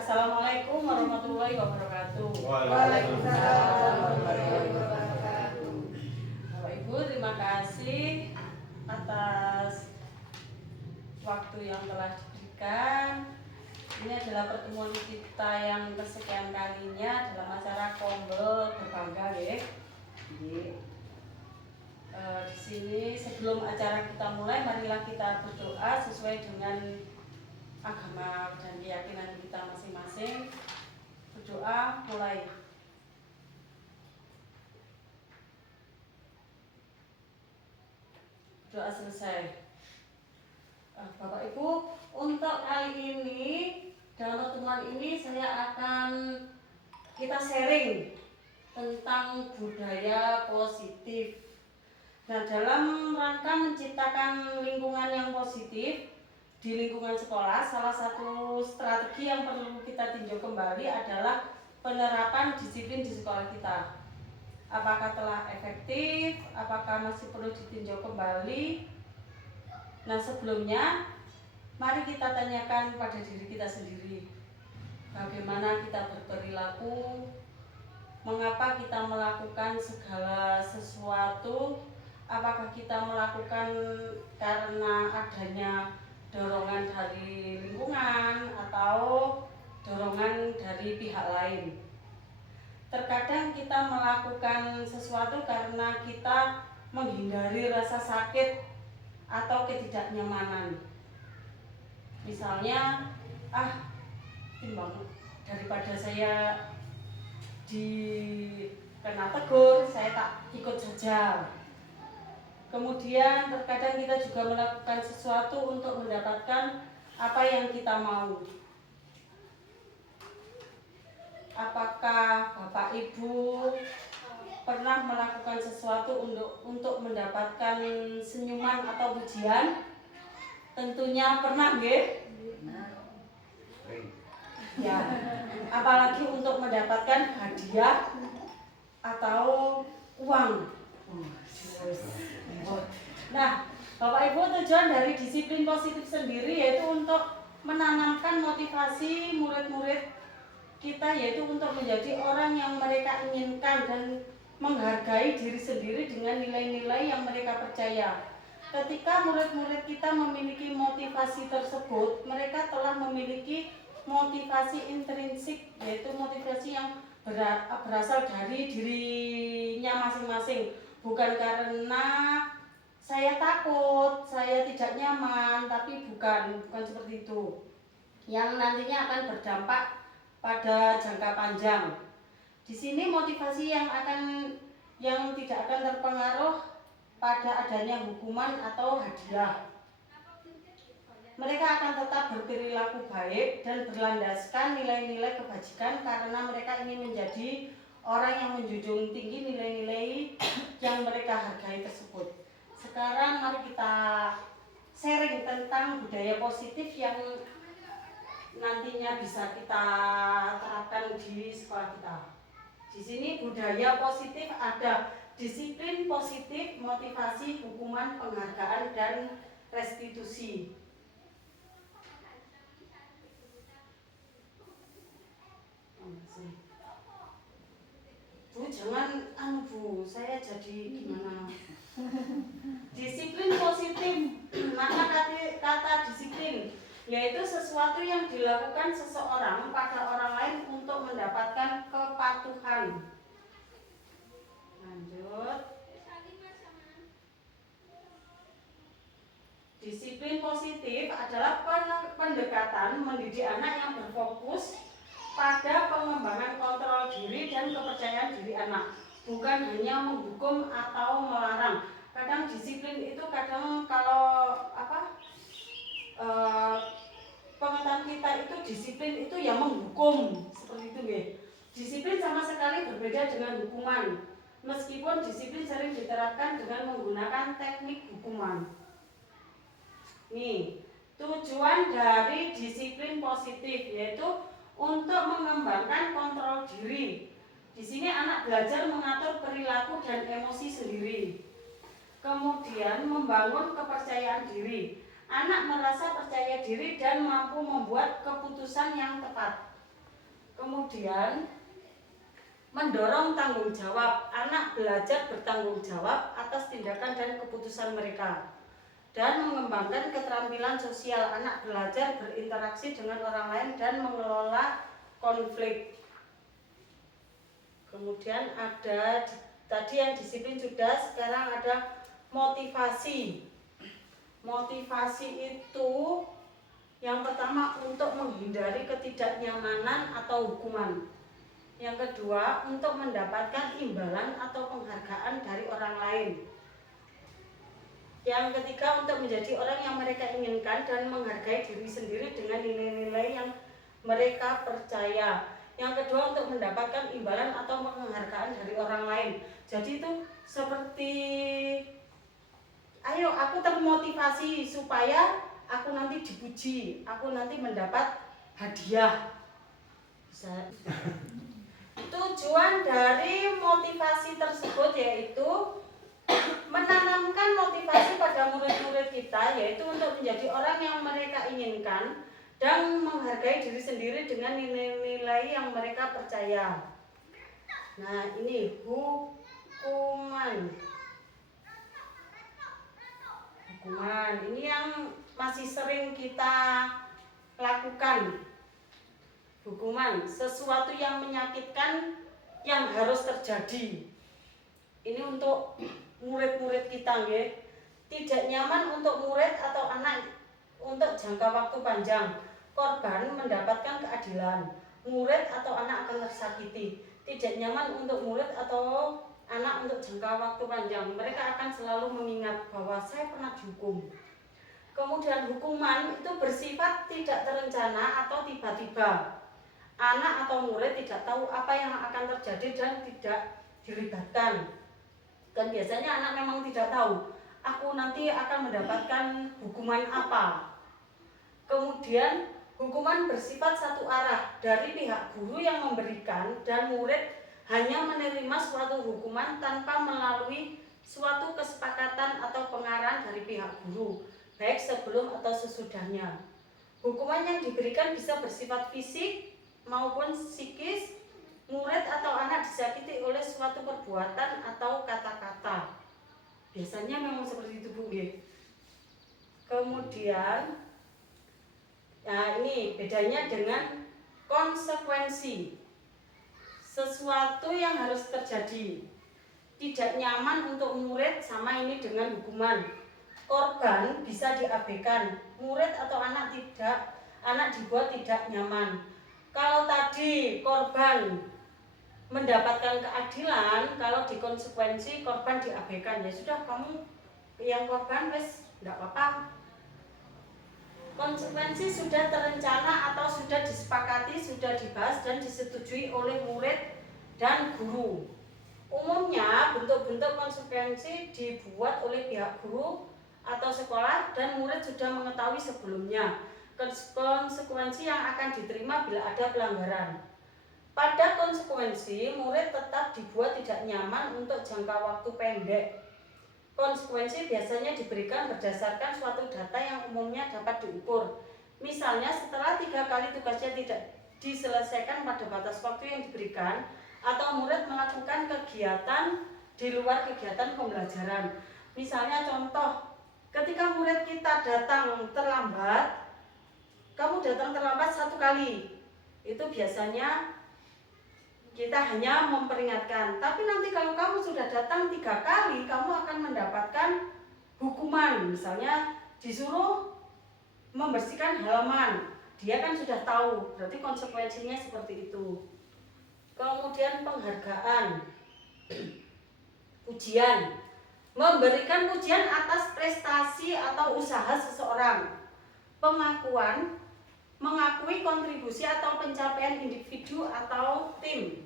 Assalamualaikum warahmatullahi wabarakatuh. Waalaikumsalam warahmatullahi wabarakatuh. Bapak Ibu, terima kasih atas waktu yang telah diberikan. Ini adalah pertemuan kita yang kesekian kalinya dalam acara Kombel Berbangga, ya. Di sini sebelum acara kita mulai, marilah kita berdoa sesuai dengan agama dan keyakinan kita masing-masing. Berdoa mulai. Doa selesai. Bapak Ibu, untuk kali ini dalam pertemuan ini saya akan kita sharing tentang budaya positif. Nah, dalam rangka menciptakan lingkungan yang positif di lingkungan sekolah, salah satu strategi yang perlu kita tinjau kembali adalah penerapan disiplin di sekolah kita. Apakah telah efektif? Apakah masih perlu ditinjau kembali? Nah, sebelumnya mari kita tanyakan pada diri kita sendiri. Bagaimana kita berperilaku? Mengapa kita melakukan segala sesuatu? Apakah kita melakukan karena adanya dorongan dari lingkungan atau dorongan dari pihak lain? Terkadang kita melakukan sesuatu karena kita menghindari rasa sakit atau ketidaknyamanan. Misalnya, timbang daripada saya dikena tegur, saya tak ikut saja. Kemudian terkadang kita juga melakukan sesuatu untuk mendapatkan apa yang kita mau. Apakah Bapak Ibu pernah melakukan sesuatu untuk mendapatkan senyuman atau pujian? Tentunya pernah, nggih? Ya. Apalagi untuk mendapatkan hadiah atau uang. Nah, Bapak Ibu, tujuan dari disiplin positif sendiri yaitu untuk menanamkan motivasi murid-murid kita, yaitu untuk menjadi orang yang mereka inginkan dan menghargai diri sendiri dengan nilai-nilai yang mereka percaya. Ketika murid-murid kita memiliki motivasi tersebut, mereka telah memiliki motivasi intrinsik, yaitu motivasi yang berasal dari dirinya masing-masing, bukan karena saya takut, saya tidak nyaman, tapi bukan seperti itu, yang nantinya akan berdampak pada jangka panjang. Di sini motivasi yang tidak akan terpengaruh pada adanya hukuman atau hadiah. Mereka akan tetap berperilaku baik dan berlandaskan nilai-nilai kebajikan karena mereka ingin menjadi orang yang menjunjung tinggi nilai-nilai yang mereka hargai tersebut. Sekarang mari kita sharing tentang budaya positif yang nantinya bisa kita terapkan di sekolah kita. Di sini budaya positif ada disiplin positif, motivasi, hukuman, penghargaan, dan restitusi. Bu, jangan Bu, saya jadi gimana? Disiplin positif, maka kata disiplin yaitu sesuatu yang dilakukan seseorang pada orang lain untuk mendapatkan kepatuhan. Lanjut. Disiplin positif adalah pendekatan mendidik anak yang berfokus pada pengembangan kontrol diri dan kepercayaan diri anak, bukan hanya menghukum atau melarang. Kadang disiplin itu kalau pengetahuan kita itu disiplin itu yang menghukum, seperti itu nggih. Disiplin sama sekali berbeda dengan hukuman. Meskipun disiplin sering diterapkan dengan menggunakan teknik hukuman. Nih, tujuan dari disiplin positif yaitu untuk mengembangkan kontrol diri. Di sini anak belajar mengatur perilaku dan emosi sendiri. Kemudian membangun kepercayaan diri. Anak merasa percaya diri dan mampu membuat keputusan yang tepat. Kemudian mendorong tanggung jawab, anak belajar bertanggung jawab atas tindakan dan keputusan mereka. Dan mengembangkan keterampilan sosial, anak belajar berinteraksi dengan orang lain dan mengelola konflik. Kemudian ada tadi yang disiplin sudah, sekarang ada motivasi. Motivasi itu yang pertama untuk menghindari ketidaknyamanan atau hukuman. Yang kedua untuk mendapatkan imbalan atau penghargaan dari orang lain. Yang ketiga untuk menjadi orang yang mereka inginkan dan menghargai diri sendiri dengan nilai-nilai yang mereka percaya. Yang kedua untuk mendapatkan imbalan atau penghargaan dari orang lain. Jadi itu seperti, ayo aku termotivasi supaya aku nanti dipuji, aku nanti mendapat hadiah. Bisa. Tujuan dari motivasi tersebut yaitu menanamkan motivasi pada murid-murid kita, yaitu untuk menjadi orang yang mereka inginkan dan menghargai diri sendiri dengan nilai-nilai yang mereka percaya. Nah, ini hukuman. Hukuman ini yang masih sering kita lakukan. Hukuman, sesuatu yang menyakitkan yang harus terjadi. Ini untuk murid-murid kita, nggih. Tidak nyaman untuk murid atau anak untuk jangka waktu panjang. Korban mendapatkan keadilan. Murid atau anak akan tersakiti. Tidak nyaman untuk murid atau anak untuk jangka waktu panjang. Mereka akan selalu mengingat bahwa saya pernah dihukum. Kemudian hukuman itu bersifat tidak terencana atau tiba-tiba. Anak atau murid tidak tahu apa yang akan terjadi dan tidak dilibatkan. Dan biasanya anak memang tidak tahu, aku nanti akan mendapatkan hukuman apa. Kemudian hukuman bersifat satu arah dari pihak guru yang memberikan, dan murid hanya menerima suatu hukuman tanpa melalui suatu kesepakatan atau pengarahan dari pihak guru, baik sebelum atau sesudahnya. Hukuman yang diberikan bisa bersifat fisik maupun psikis. Murid atau anak disakiti oleh suatu perbuatan atau kata-kata. Biasanya memang seperti itu, Bu. Kemudian, nah ini bedanya dengan konsekuensi. Sesuatu yang harus terjadi. Tidak nyaman untuk murid, sama ini dengan hukuman. Korban bisa diabaikan. Murid atau anak dibuat tidak nyaman. Kalau tadi korban mendapatkan keadilan, kalau di konsekuensi korban diabaikan, ya sudah, kamu yang korban wes enggak apa-apa. Konsekuensi sudah terencana atau sudah disepakati, sudah dibahas dan disetujui oleh murid dan guru. Umumnya bentuk-bentuk konsekuensi dibuat oleh pihak guru atau sekolah dan murid sudah mengetahui sebelumnya konsekuensi yang akan diterima bila ada pelanggaran. Pada konsekuensi, murid tetap dibuat tidak nyaman untuk jangka waktu pendek. Konsekuensi biasanya diberikan berdasarkan suatu data yang umumnya dapat diukur. Misalnya, setelah 3 kali tugasnya tidak diselesaikan pada batas waktu yang diberikan, atau murid melakukan kegiatan di luar kegiatan pembelajaran. Misalnya contoh, ketika murid kita datang terlambat, kamu datang terlambat 1 kali, itu biasanya kita hanya memperingatkan. Tapi nanti kalau kamu sudah datang 3 kali, kamu akan mendapatkan hukuman. Misalnya disuruh membersihkan halaman, dia kan sudah tahu, berarti konsekuensinya seperti itu. Kemudian penghargaan, pujian, memberikan pujian atas prestasi atau usaha seseorang. Pengakuan, mengakui kontribusi atau pencapaian individu atau tim.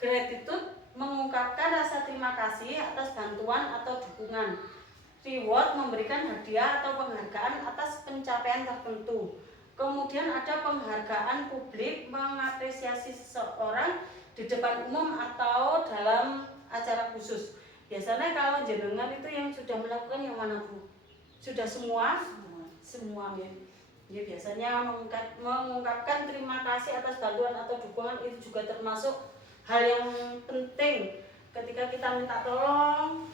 Gratitude, mengungkapkan rasa terima kasih atas bantuan atau dukungan. Reward, memberikan hadiah atau penghargaan atas pencapaian tertentu. Kemudian ada penghargaan publik, mengapresiasi seseorang di depan umum atau dalam acara khusus. Biasanya kalau jenengan itu yang sudah melakukan yang mana, Bu? Sudah semua? Semua ya. Ya, biasanya mengungkapkan terima kasih atas bantuan atau dukungan itu juga termasuk hal yang penting. Ketika kita minta tolong,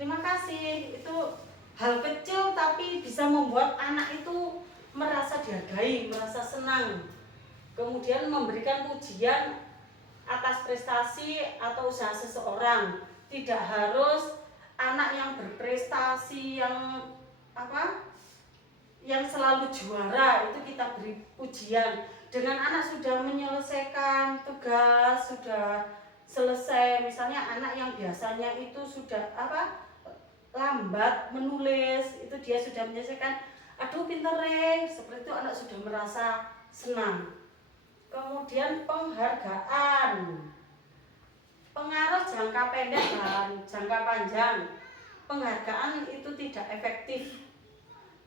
terima kasih, itu hal kecil tapi bisa membuat anak itu merasa dihargai, merasa senang. Kemudian memberikan pujian atas prestasi atau usaha seseorang. Tidak harus anak yang berprestasi, yang selalu juara itu kita beri pujian. Dengan anak sudah menyelesaikan tugas, sudah selesai, misalnya anak yang biasanya itu sudah lambat menulis, itu dia sudah menyelesaikan, aduh pinter seperti itu, anak sudah merasa senang. Kemudian penghargaan, pengaruh jangka pendek dan jangka panjang. Penghargaan itu tidak efektif.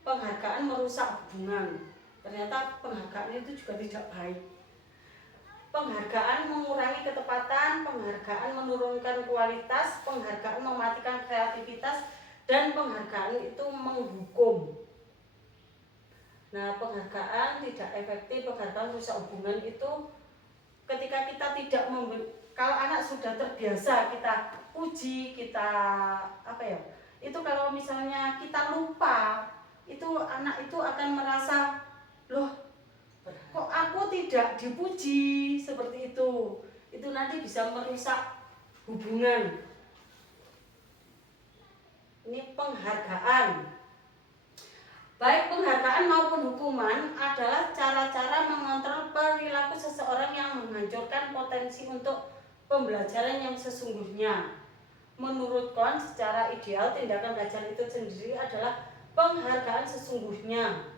Penghargaan merusak hubungan. Ternyata penghargaan itu juga tidak baik. Penghargaan mengurangi ketepatan, penghargaan menurunkan kualitas, penghargaan mematikan kreativitas, dan penghargaan itu menghukum. Nah, penghargaan tidak efektif, penghargaan merusak hubungan itu ketika kita tidak kalau anak sudah terbiasa kita puji, kita itu kalau misalnya kita lupa, itu anak itu akan merasa, loh kok aku tidak dipuji, seperti itu nanti bisa merusak hubungan. Ini penghargaan. Baik penghargaan maupun hukuman adalah cara-cara mengontrol perilaku seseorang yang menghancurkan potensi untuk pembelajaran yang sesungguhnya. Menurut Kohn, secara ideal tindakan belajar itu sendiri adalah penghargaan sesungguhnya.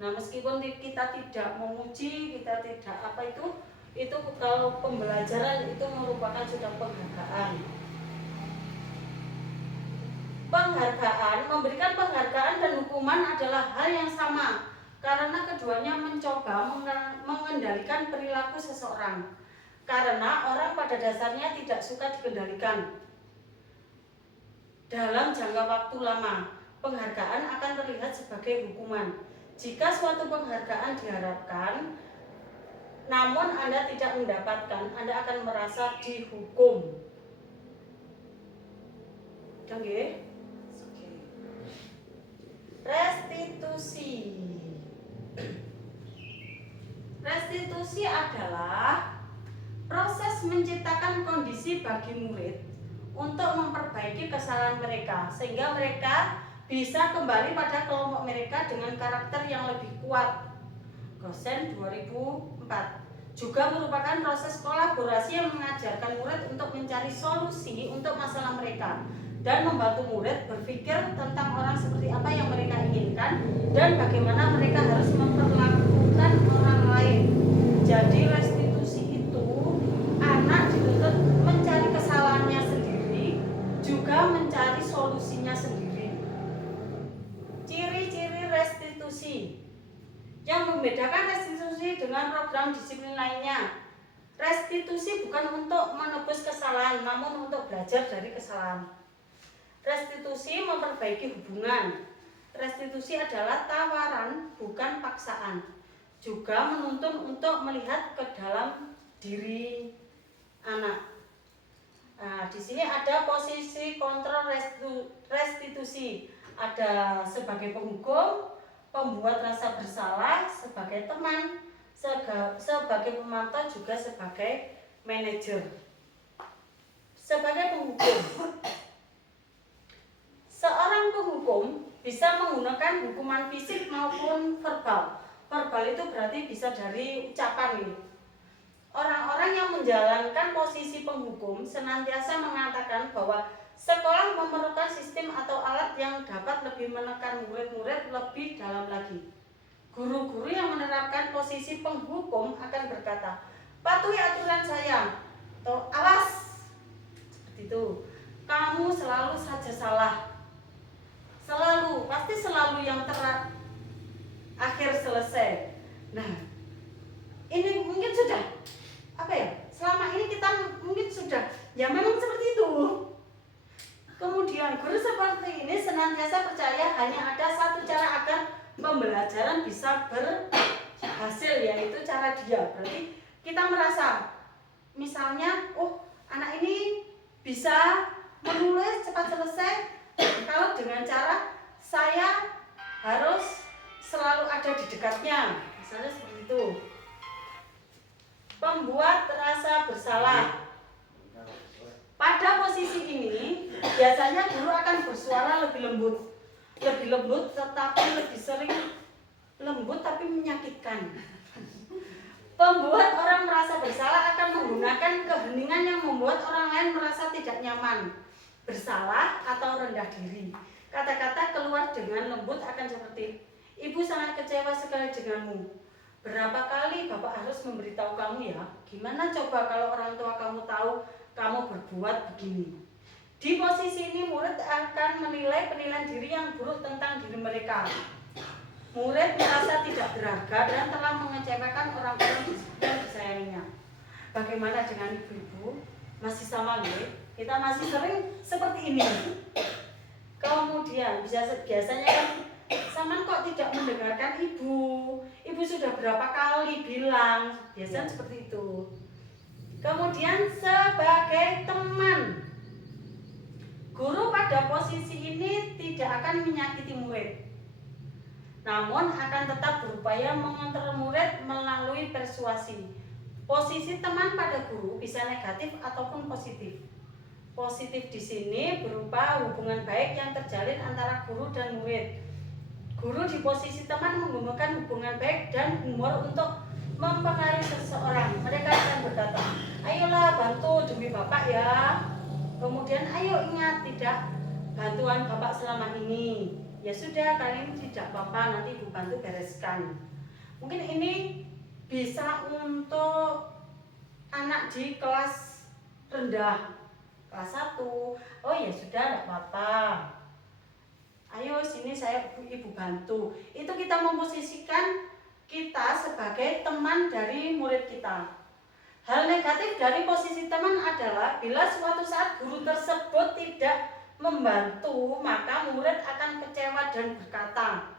Nah, meskipun kita tidak memuji, kita tidak itu kalau pembelajaran itu merupakan sudah penghargaan. Memberikan penghargaan dan hukuman adalah hal yang sama karena keduanya mencoba mengendalikan perilaku seseorang. Karena orang pada dasarnya tidak suka dikendalikan. Dalam jangka waktu lama, penghargaan akan terlihat sebagai hukuman. Jika suatu penghargaan diharapkan, namun Anda tidak mendapatkan, Anda akan merasa dihukum. Oke. Restitusi. Restitusi adalah proses menciptakan kondisi bagi murid untuk memperbaiki kesalahan mereka sehingga mereka bisa kembali pada kelompok mereka dengan karakter yang lebih kuat. Gosen 2004. Juga merupakan proses kolaborasi yang mengajarkan murid untuk mencari solusi untuk masalah mereka dan membantu murid berpikir tentang orang seperti apa yang mereka inginkan dan bagaimana mereka harus memperlakukan orang lain. Jadi restitusi itu anak dituntut mencari kesalahannya sendiri, juga mencari solusinya sendiri. Ciri-ciri restitusi yang membedakan restitusi dengan program disiplin lainnya. Restitusi bukan untuk menebus kesalahan, namun untuk belajar dari kesalahan. Restitusi memperbaiki hubungan. Restitusi adalah tawaran, bukan paksaan. Juga menuntun untuk melihat ke dalam diri anak. Nah, di sini ada posisi kontrol restitusi. Ada sebagai penghukum, pembuat rasa bersalah, sebagai teman, sebagai pemantau, juga sebagai manajer. Sebagai penghukum, seorang penghukum bisa menggunakan hukuman fisik maupun verbal. Verbal itu berarti bisa dari ucapan ini. Orang-orang yang menjalankan posisi penghukum senantiasa mengatakan bahwa sekolah memerlukan sistem atau alat yang dapat lebih menekan murid-murid lebih dalam lagi. Guru-guru yang menerapkan posisi penghukum akan berkata, patuhi aturan saya, atau awas, seperti itu. Kamu selalu saja salah. Selalu, pasti selalu yang akhir selesai. Nah, ini mungkin sudah selama ini kita mungkin sudah memang seperti itu. Kemudian guru seperti ini senantiasa percaya hanya ada satu cara agar pembelajaran bisa berhasil, yaitu cara dia. Berarti kita merasa misalnya, oh anak ini bisa menulis cepat selesai kalau dengan cara saya harus selalu ada di dekatnya, misalnya seperti itu. Pembuat rasa bersalah. Pada posisi ini biasanya guru akan bersuara lebih lembut tetapi lebih sering lembut tapi menyakitkan. Pembuat orang merasa bersalah akan menggunakan keheningan yang membuat orang lain merasa tidak nyaman, bersalah atau rendah diri. Kata-kata keluar dengan lembut akan seperti, ibu sangat kecewa sekali denganmu. Berapa kali bapak harus memberitahu kamu ya? Gimana coba kalau orang tua kamu tahu kamu berbuat begini? Di posisi ini murid akan menilai penilaian diri yang buruk tentang diri mereka. Murid merasa tidak berharga dan telah mengecewakan orang-orang yang disayanginya. Bagaimana dengan ibu-ibu? Masih sama nggih? Kita masih sering seperti ini. Kemudian biasanya kan, Saman kok tidak mendengarkan ibu? Ibu sudah berapa kali bilang? Biasanya seperti itu. Kemudian sebagai teman, guru pada posisi ini tidak akan menyakiti murid, namun akan tetap berupaya mengontrol murid melalui persuasi. Posisi teman pada guru bisa negatif ataupun positif. Positif di sini berupa hubungan baik yang terjalin antara guru dan murid. Guru di posisi teman menggunakan hubungan baik dan humor untuk mempengaruhi seseorang. Mereka akan berkata, ayolah bantu demi bapak ya. Kemudian ayo ingat tidak bantuan bapak selama ini. Ya sudah, kali ini tidak apa-apa, nanti ibu bantu bereskan. Mungkin ini bisa untuk anak di kelas rendah, kelas 1. Oh ya sudah, tidak apa-apa. Ayo sini saya ibu bantu. Itu kita memposisikan kita sebagai teman dari murid kita. Hal negatif dari posisi teman adalah bila suatu saat guru tersebut tidak membantu, maka murid akan kecewa dan berkata,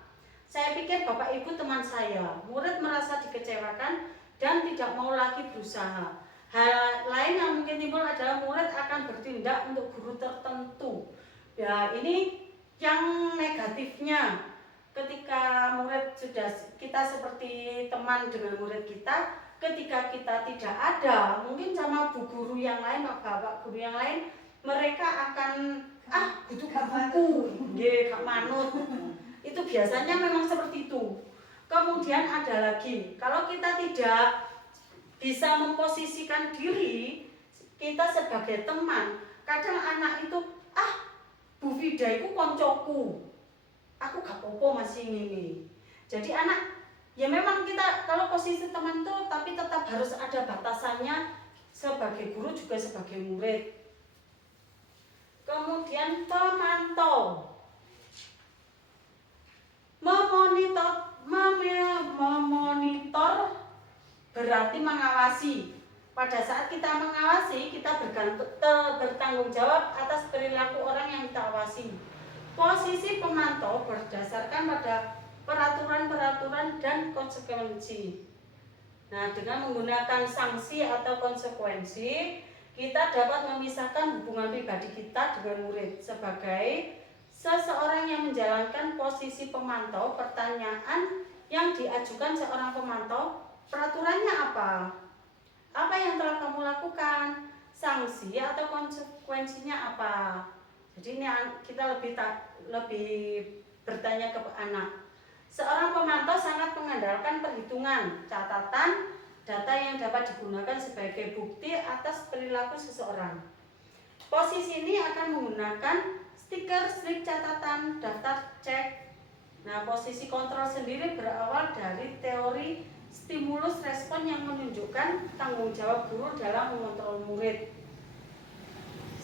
saya pikir bapak ibu teman saya. Murid merasa dikecewakan dan tidak mau lagi berusaha. Hal lain yang mungkin timbul adalah murid akan bertindak untuk guru tertentu. Ya, ini yang negatifnya. Ketika murid sudah kita seperti teman dengan murid kita, ketika kita tidak ada, mungkin sama bu guru yang lain, bapak guru yang lain, mereka akan butuh buku, gak manut. Itu biasanya memang seperti itu. Kemudian ada lagi, kalau kita tidak bisa memposisikan diri kita sebagai teman, kadang anak itu Bu Vida itu koncoku, aku gak apa-apa masih ini. Jadi anak, ya memang kita kalau posisi teman tuh, tapi tetap harus ada batasannya sebagai guru juga sebagai murid. Kemudian pemantau, memonitor berarti mengawasi. Pada saat kita mengawasi, kita bertanggung jawab atas perilaku orang yang kita awasi. Posisi pemantau berdasarkan pada peraturan-peraturan dan konsekuensi. Nah, dengan menggunakan sanksi atau konsekuensi, kita dapat memisahkan hubungan pribadi kita dengan murid. Sebagai seseorang yang menjalankan posisi pemantau, pertanyaan yang diajukan seorang pemantau, peraturannya apa? Apa yang telah kamu lakukan? Sanksi atau konsekuensinya apa? Jadi ini kita lebih bertanya ke anak. Seorang pemantau sangat mengandalkan perhitungan, catatan, data yang dapat digunakan sebagai bukti atas perilaku seseorang. Posisi ini akan menggunakan stiker, slip catatan, daftar cek. Nah, posisi kontrol sendiri berawal dari teori stimulus respon yang menunjukkan tanggung jawab guru dalam mengontrol murid.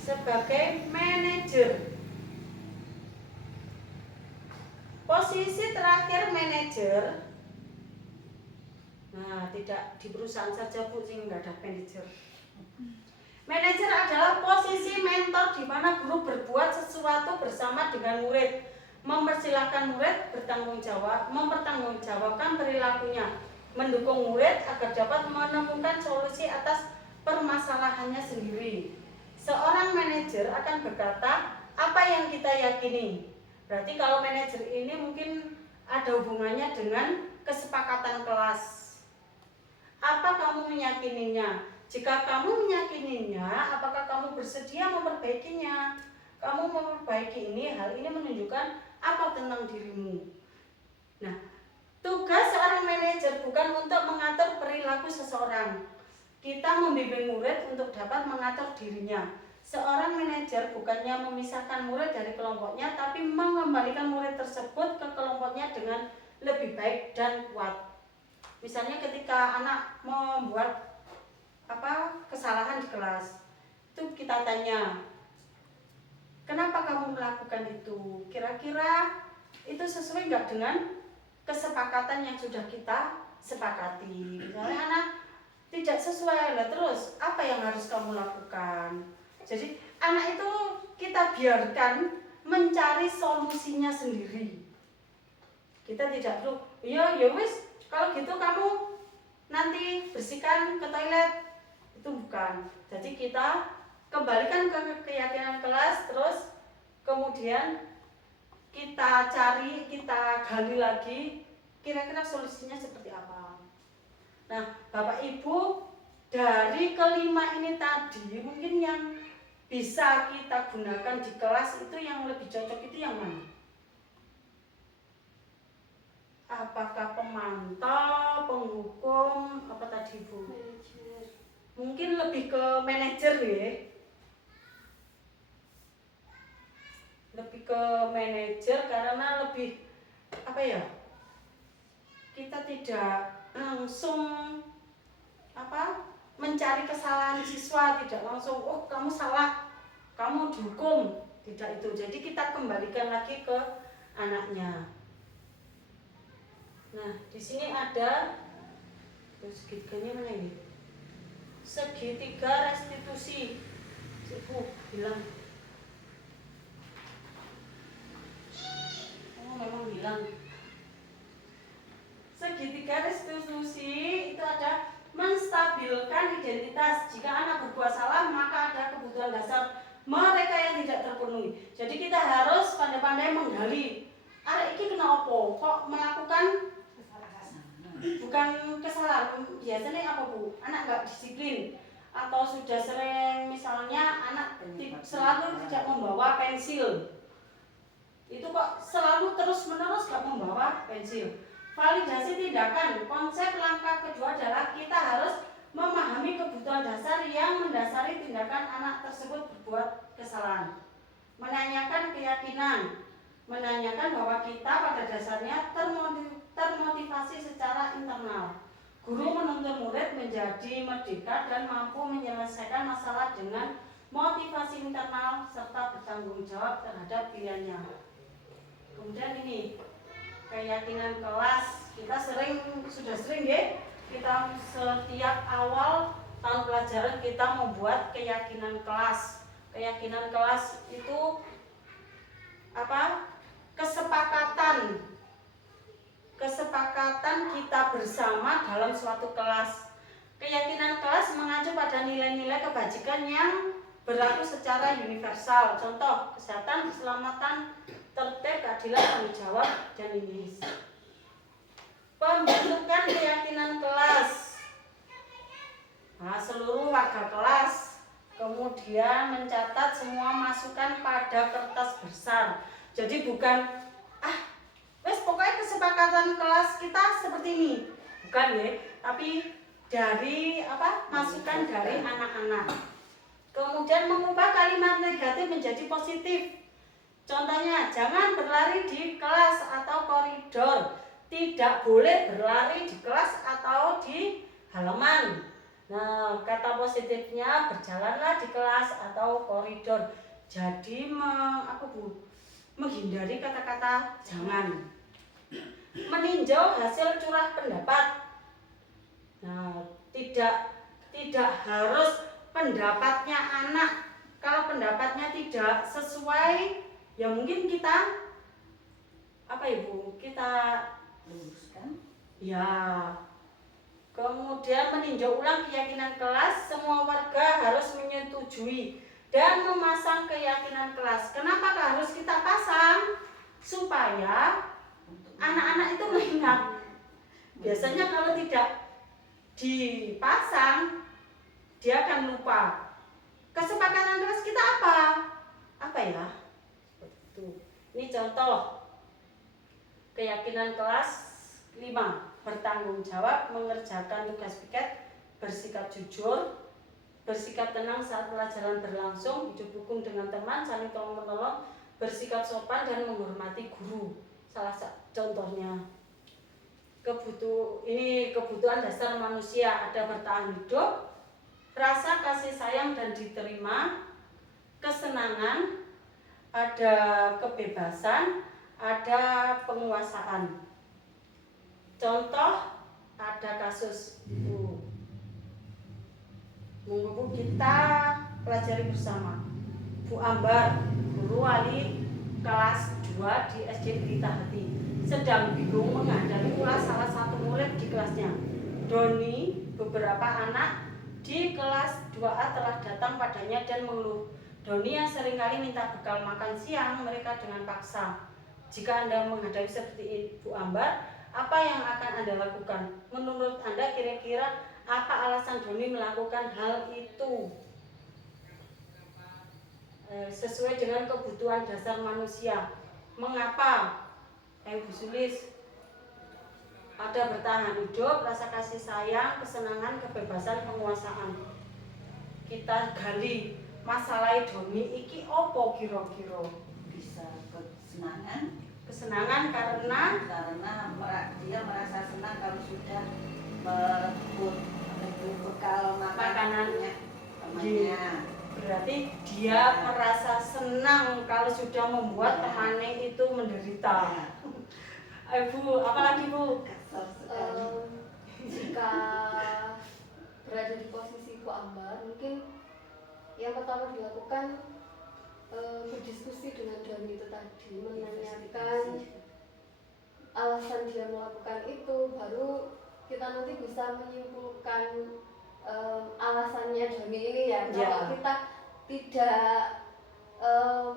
Sebagai manajer, posisi terakhir manajer. Nah, tidak di perusahaan saja Bu, sing nggak ada manajer. Manajer adalah posisi mentor di mana guru berbuat sesuatu bersama dengan murid. mempersilahkan murid mempertanggungjawabkan perilakunya, mendukung murid agar dapat menemukan solusi atas permasalahannya sendiri. Seorang manajer akan berkata apa yang kita yakini. Berarti kalau manajer ini mungkin ada hubungannya dengan kesepakatan kelas. Apa kamu meyakininya? Jika kamu meyakininya, apakah kamu bersedia memperbaikinya? Kamu memperbaiki ini, hal ini menunjukkan apa tentang dirimu. Nah, tugas seorang manajer bukan untuk mengatur perilaku seseorang. Kita membimbing murid untuk dapat mengatur dirinya. Seorang manajer bukannya memisahkan murid dari kelompoknya, tapi mengembalikan murid tersebut ke kelompoknya dengan lebih baik dan kuat. Misalnya ketika anak membuat kesalahan di kelas, itu kita tanya, kenapa kamu melakukan itu? Kira-kira itu sesuai nggak dengan kesepakatan yang sudah kita sepakati? Misalnya anak tidak sesuai, lah terus apa yang harus kamu lakukan? Jadi anak itu kita biarkan mencari solusinya sendiri. Kita tidak perlu, ya wis, kalau gitu kamu nanti bersihkan ke toilet. Itu bukan. Jadi kita kembalikan ke keyakinan kelas, terus kemudian kita cari, kita gali lagi kira-kira solusinya seperti apa. Nah, Bapak Ibu, dari kelima ini tadi mungkin yang bisa kita gunakan di kelas itu yang lebih cocok itu yang mana? Apakah pemantau, penghukum, apa tadi Bu? Manajer. Mungkin lebih ke manajer ya. Lebih ke manajer karena lebih kita tidak langsung mencari kesalahan siswa, tidak langsung kamu salah, kamu dihukum, tidak itu. Jadi kita kembalikan lagi ke anaknya. Nah, di sini ada segitiganya mana ini? Segitiga restitusi. Ibu bilang. Oh, memang bilang. Segitiga restitusi itu ada menstabilkan identitas. Jika anak berbuat salah, maka ada kebutuhan dasar mereka yang tidak terpenuhi. Jadi kita harus pandai-pandai menggali. Arek iki kena apa? Kok melakukan bukan kesalahan? Biasanya apa Bu? Anak nggak disiplin atau sudah sering misalnya anak selalu tidak membawa pensil. Itu kok selalu terus-menerus nggak membawa pensil. Validasi tindakan. Konsep langkah kedua adalah kita harus memahami kebutuhan dasar yang mendasari tindakan anak tersebut berbuat kesalahan. Menanyakan keyakinan, menanyakan bahwa kita pada dasarnya termotivasi secara internal. Guru menuntut murid menjadi merdeka dan mampu menyelesaikan masalah dengan motivasi internal serta bertanggung jawab terhadap pilihannya. Kemudian ini keyakinan kelas. Kita sudah sering ya, kita setiap awal tahun pelajaran kita membuat keyakinan kelas. Keyakinan kelas itu kesepakatan kita bersama dalam suatu kelas. Keyakinan kelas mengacu pada nilai-nilai kebajikan yang berlaku secara universal. Contoh, kesehatan, keselamatan, tertib, keadilan, tanggung jawab, dan ini. Pembentukan keyakinan kelas. Nah, seluruh warga kelas kemudian mencatat semua masukan pada kertas besar. Jadi bukan pokoknya kesepakatan kelas kita seperti ini. Bukan ya, tapi dari masukan dari anak-anak. Kemudian mengubah kalimat negatif menjadi positif. Contohnya, jangan berlari di kelas atau koridor. Tidak boleh berlari di kelas atau di halaman. Nah, kata positifnya berjalanlah di kelas atau koridor. Jadi menghindari kata-kata jangan. Meninjau hasil curah pendapat. Nah, tidak harus pendapatnya anak. Kalau pendapatnya tidak sesuai, ya mungkin kita apa Ibu? Kita luruskan. ya. Kemudian meninjau ulang keyakinan kelas, semua warga harus menyetujui dan memasang keyakinan kelas. Kenapa harus kita pasang? Supaya anak-anak itu mengingat. Biasanya kalau tidak dipasang, dia akan lupa. Kesepakatan kelas kita apa? Apa ya? Tuh. Ini contoh keyakinan kelas 5. Bertanggung jawab, mengerjakan tugas piket, bersikap jujur, bersikap tenang saat pelajaran berlangsung, hidup rukun dengan teman, saling tolong-menolong, bersikap sopan dan menghormati guru. Salah satu contohnya. Ini kebutuhan dasar manusia, ada bertahan hidup, rasa kasih sayang dan diterima, kesenangan, ada kebebasan, ada penguasaan. Contoh, ada kasus Bu kita pelajari bersama. Bu Ambar, guru wali kelas 2 di SD Pelita Hati, sedang bingung menghadapi pula salah satu murid di kelasnya. Doni, beberapa anak di kelas 2A telah datang padanya dan mengeluh. Doni yang seringkali minta bekal makan siang mereka dengan paksa. Jika Anda menghadapi seperti Bu Ambar, apa yang akan Anda lakukan? Menurut Anda kira-kira apa alasan Doni melakukan hal itu? Sesuai dengan kebutuhan dasar manusia. Mengapa? Bu Sulis. Ada bertahan hidup, rasa kasih sayang, kesenangan, kebebasan, penguasaan. Kita gali masalah Doni iki opo kira-kira? Bisa kesenangan. Kesenangan karena dia merasa senang kalau sudah merebut bekal makanannya temannya. Berarti dia merasa senang kalau sudah membuat temannya itu menderita. Bu, apalagi Bu? Jika berada di posisi Bu Ambar, mungkin yang pertama dilakukan berdiskusi dengan Doni itu tadi, menanyakan alasan dia melakukan itu, baru kita nanti bisa menyimpulkan alasannya Doni ini ya. Kalau kita tidak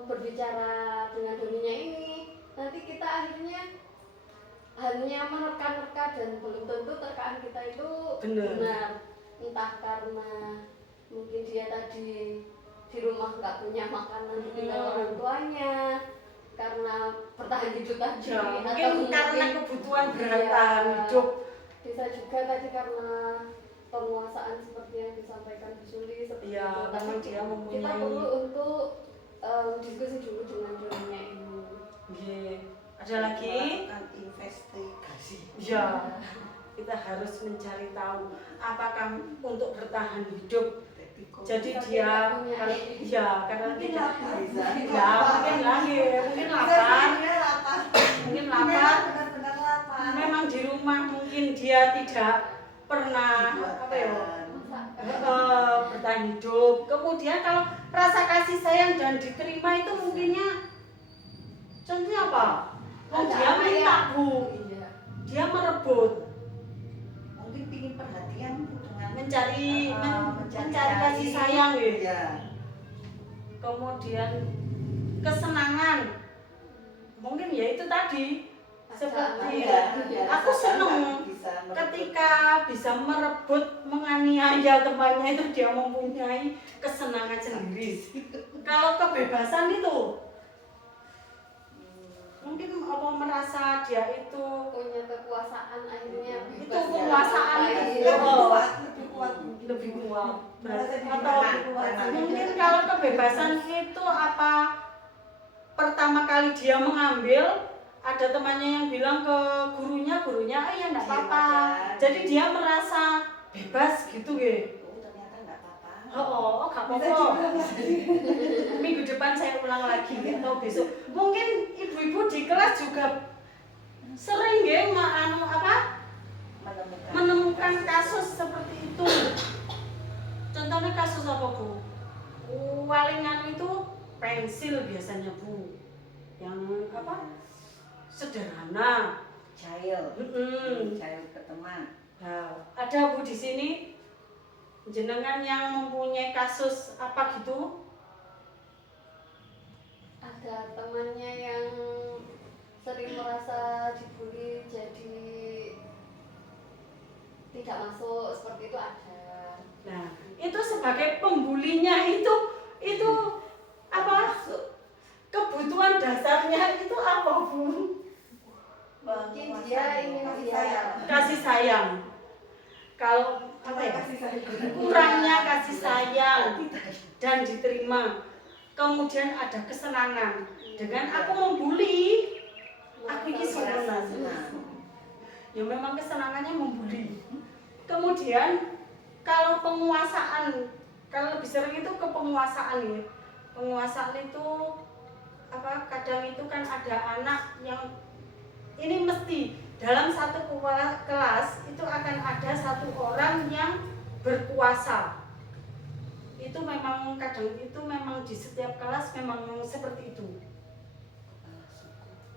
berbicara dengan Doninya ini, nanti kita akhirnya hanya menerka-nerka dan belum tentu terkaan kita itu benar. Entah karena mungkin dia tadi di rumah nggak punya makanan ditinggal orang tuanya, karena bertahan hidup tadi, mungkin karena kebutuhan bertahan hidup. Bisa juga tadi karena penguasaan seperti yang disampaikan Bu Suli seperti itu. Tapi dia mempunyai... kita perlu untuk diskusi dulu dengan Doninya ini. Ada lagi? Investigasi. Ya, kita harus mencari tahu apakah untuk bertahan hidup. Jadi dia karena tidak mungkin lahir, mungkin lapar, memang di rumah mungkin dia tidak pernah bertahan hidup. Kemudian kalau rasa kasih sayang dan diterima itu mungkinnya contohnya apa? Dia minta Bu, dia merebut, mungkin ingin perhatian dengan mencari kasih sayang ya. Kemudian kesenangan, mungkin ya itu tadi seperti aku senang ketika bisa merebut, menganiaya temannya, itu dia mempunyai kesenangan sendiri. Kalau kebebasan itu mungkin apa merasa dia itu punya kekuasaan, akhirnya itu penguasaan lebih kuat. Atau mungkin kalau kebebasan itu apa pertama kali dia mengambil, ada temannya yang bilang ke gurunya ya enggak apa-apa. Jadi dia merasa bebas gitu ya. Ternyata enggak apa-apa. Enggak apa-apa. Minggu depan saya ulang lagi atau besok. Mungkin ibu-ibu di kelas juga sering ya menemukan kasus seperti itu. Contohnya kasus apa Bu? Walingan itu pensil biasanya Bu. Yang sederhana. Jail. Mm-mm. Jail ke teman. Nah, ada Bu di sini jenengan yang mempunyai kasus apa gitu? Ada temannya yang sering merasa dibully jadi tidak masuk seperti itu ada. Nah, itu sebagai pembulinya itu apa? Kebutuhan dasarnya itu apa, Bu? Mungkin dia ingin Kasih sayang. Kalau apa ya? Kurangnya kasih sayang dan diterima. Kemudian ada kesenangan. Dengan aku membuli, aku ini sempurna. Ya memang kesenangannya membuli. Kemudian kalau penguasaan, kalau lebih sering itu ke penguasaan ya. Penguasaan itu apa? Kadang itu kan ada anak yang ini mesti dalam satu kelas itu akan ada satu orang yang berkuasa. Itu memang kadang itu memang di setiap kelas memang seperti itu.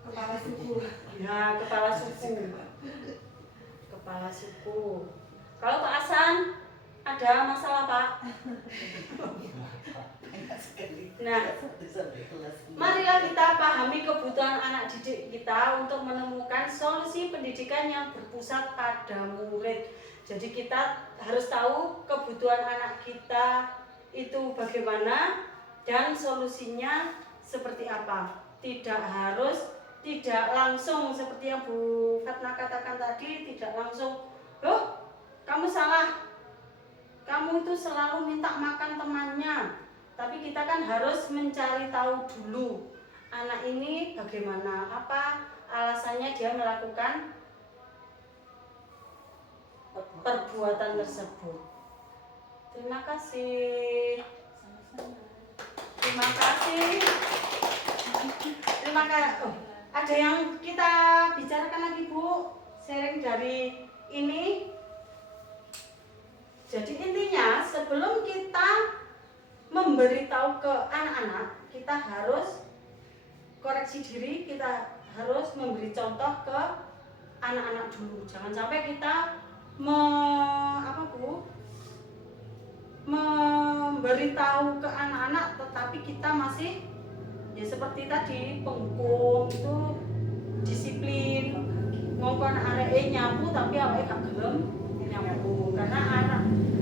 Kepala suku. Ya, kepala suku. Kepala suku. Kalau Pak Hasan ada masalah, Pak? Nah, marilah kita pahami kebutuhan anak didik kita untuk menemukan solusi pendidikan yang berpusat pada murid. Jadi kita harus tahu kebutuhan anak kita itu bagaimana dan solusinya seperti apa. Tidak langsung seperti yang Bu Fatna katakan tadi, tidak langsung, "Loh, kamu salah. Kamu itu selalu minta makan temannya." Tapi kita kan harus mencari tahu dulu anak ini bagaimana, apa alasannya dia melakukan perbuatan tersebut. Terima kasih. Terima kasih. Terima kasih. Oh, ada yang kita bicarakan lagi, Bu? Sharing dari ini. Jadi intinya sebelum kita memberitahu ke anak-anak, kita harus koreksi diri, kita harus memberi contoh ke anak-anak dulu. Jangan sampai kita memberitahu ke anak-anak tetapi kita masih ya seperti tadi penghukum itu disiplin ngongkon areke nyapu tapi awake gak gelem nyapu karena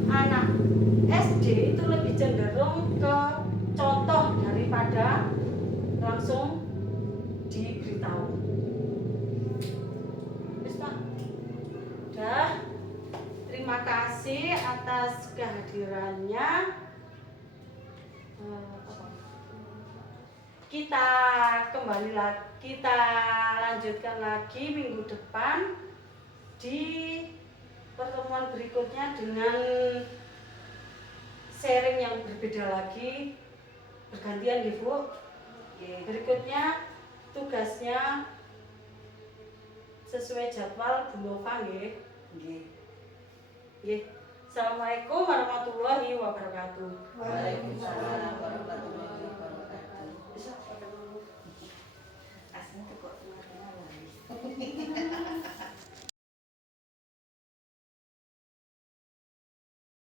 anak SD itu lebih cenderung ke contoh daripada langsung diberitahu. Wis Pak. Udah. Terima kasih atas kehadirannya. Kita kembali lagi, kita lanjutkan lagi minggu depan di pertemuan berikutnya dengan sharing yang berbeda lagi, bergantian ya Bu. Berikutnya tugasnya sesuai jadwal Bu Nova nggih. Assalamualaikum warahmatullahi wabarakatuh. Waalaikumsalam warahmatullahi wabarakatuh.